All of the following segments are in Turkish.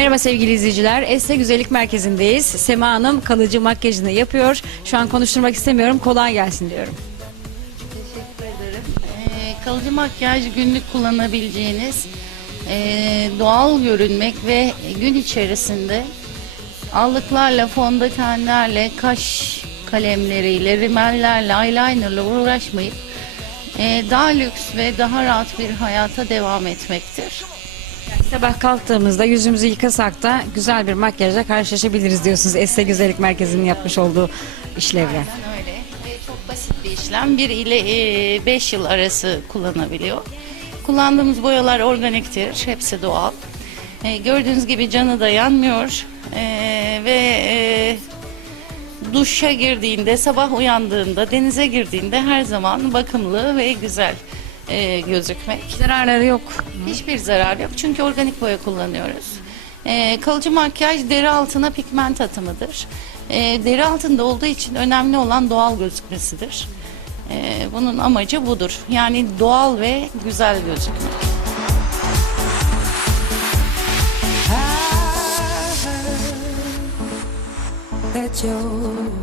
Merhaba sevgili izleyiciler. Esne Güzellik Merkezi'ndeyiz. Sema Hanım kalıcı makyajını yapıyor. Şu an konuşturmak istemiyorum. Kolay gelsin diyorum. Teşekkür ederim. Ee, kalıcı makyaj günlük kullanabileceğiniz ee, doğal görünmek ve gün içerisinde allıklarla, fondötenlerle, kaş kalemleriyle, rimellerle, eyelinerla uğraşmayıp ee, daha lüks ve daha rahat bir hayata devam etmektir. Sabah kalktığımızda yüzümüzü yıkasak da güzel bir makyajla karşılaşabiliriz diyorsunuz. Esne Güzellik Merkezi'nin yapmış olduğu işlevle. Aynen öyle. Ve çok basit bir işlem. 1 ile 5 yıl arası kullanabiliyor. Kullandığımız boyalar organiktir. Hepsi doğal. E, gördüğünüz gibi canı da yanmıyor. E, ve e, duşa girdiğinde, sabah uyandığında, denize girdiğinde her zaman bakımlı ve güzel e, gözükmek. Zararları yok. Hiçbir zarar yok çünkü organik boya kullanıyoruz. Ee, kalıcı makyaj deri altına pigment atımıdır. Ee, deri altında olduğu için önemli olan doğal gözükmesidir. Ee, bunun amacı budur. Yani doğal ve güzel gözükmek. that you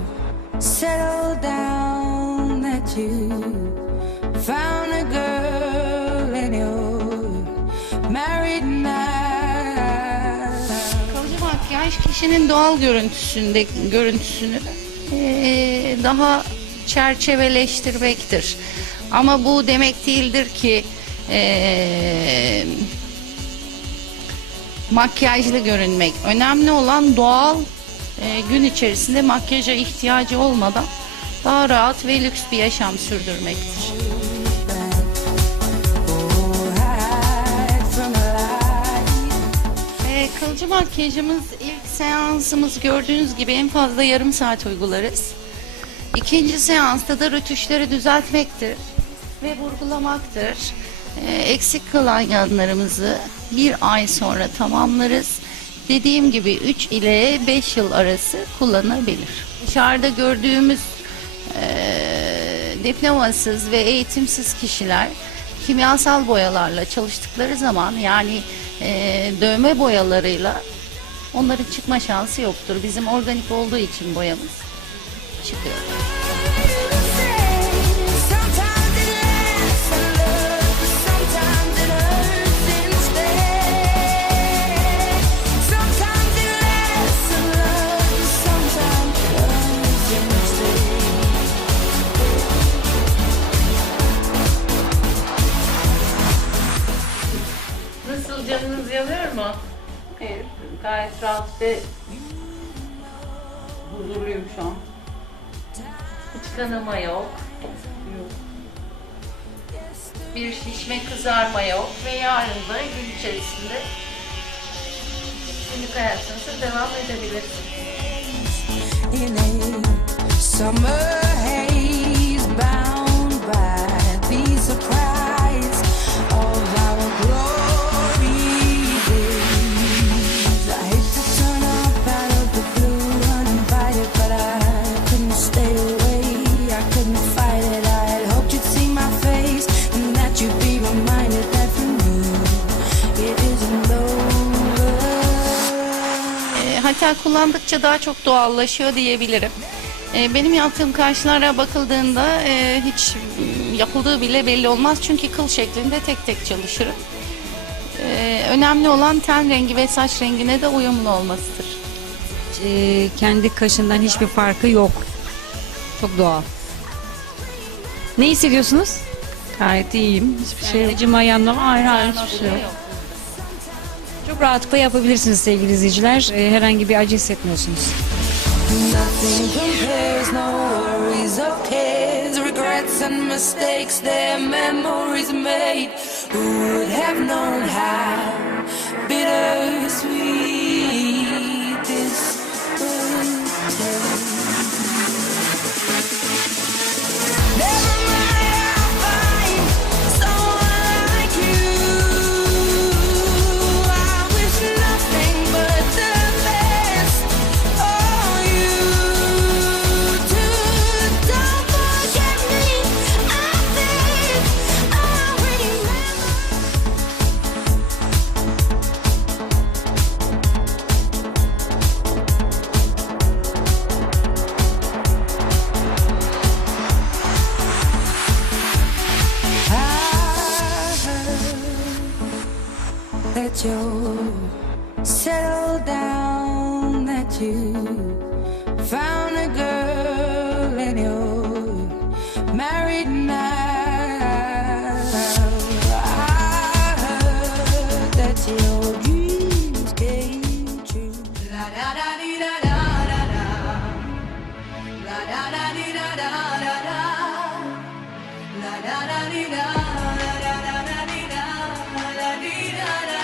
settled down, that you kişinin doğal görüntüsünde görüntüsünü eee, daha çerçeveleştirmektir. Ama bu demek değildir ki eee, makyajlı görünmek. Önemli olan doğal eee, gün içerisinde makyaja ihtiyacı olmadan daha rahat ve lüks bir yaşam sürdürmektir. Kılıcı makyajımız ilk seansımız gördüğünüz gibi en fazla yarım saat uygularız. İkinci seansta da rötuşları düzeltmektir ve vurgulamaktır. Ee, eksik kalan yanlarımızı bir ay sonra tamamlarız. Dediğim gibi 3 ile 5 yıl arası kullanabilir. Dışarıda gördüğümüz eee, diplomasız ve eğitimsiz kişiler kimyasal boyalarla çalıştıkları zaman yani eee, dövme boyalarıyla onların çıkma şansı yoktur. Bizim organik olduğu için boyamız çıkıyor. Canınız yanıyor mu? Hayır. Gayet rahat ve huzurluyum şu an. Hiç kanama yok. Yok. Bir şişme kızarma yok ve yarın da gün içerisinde günlük hayatınıza devam edebilirsiniz. summer Hatta kullandıkça daha çok doğallaşıyor diyebilirim. E, benim yaptığım karşılara bakıldığında e, hiç yapıldığı bile belli olmaz çünkü kıl şeklinde tek tek çalışırım. E, önemli olan ten rengi ve saç rengine de uyumlu olmasıdır. Kendi kaşından hiçbir farkı yok. Çok doğal. Ne hissediyorsunuz? Gayet iyiyim. Hiçbir şey yok. Acıma, yanma, hayır hayır hiçbir şey yok. Çok rahatlıkla yapabilirsiniz sevgili izleyiciler. Ee, herhangi bir acı hissetmiyorsunuz. Regrets and mistakes, their memories made. Who would have known how that you settled down, that you found a girl and you're married now. I heard that your dreams came true. La da da dee da da da da. La da da dee da da da da. La da da dee da. la da da da da da da da da da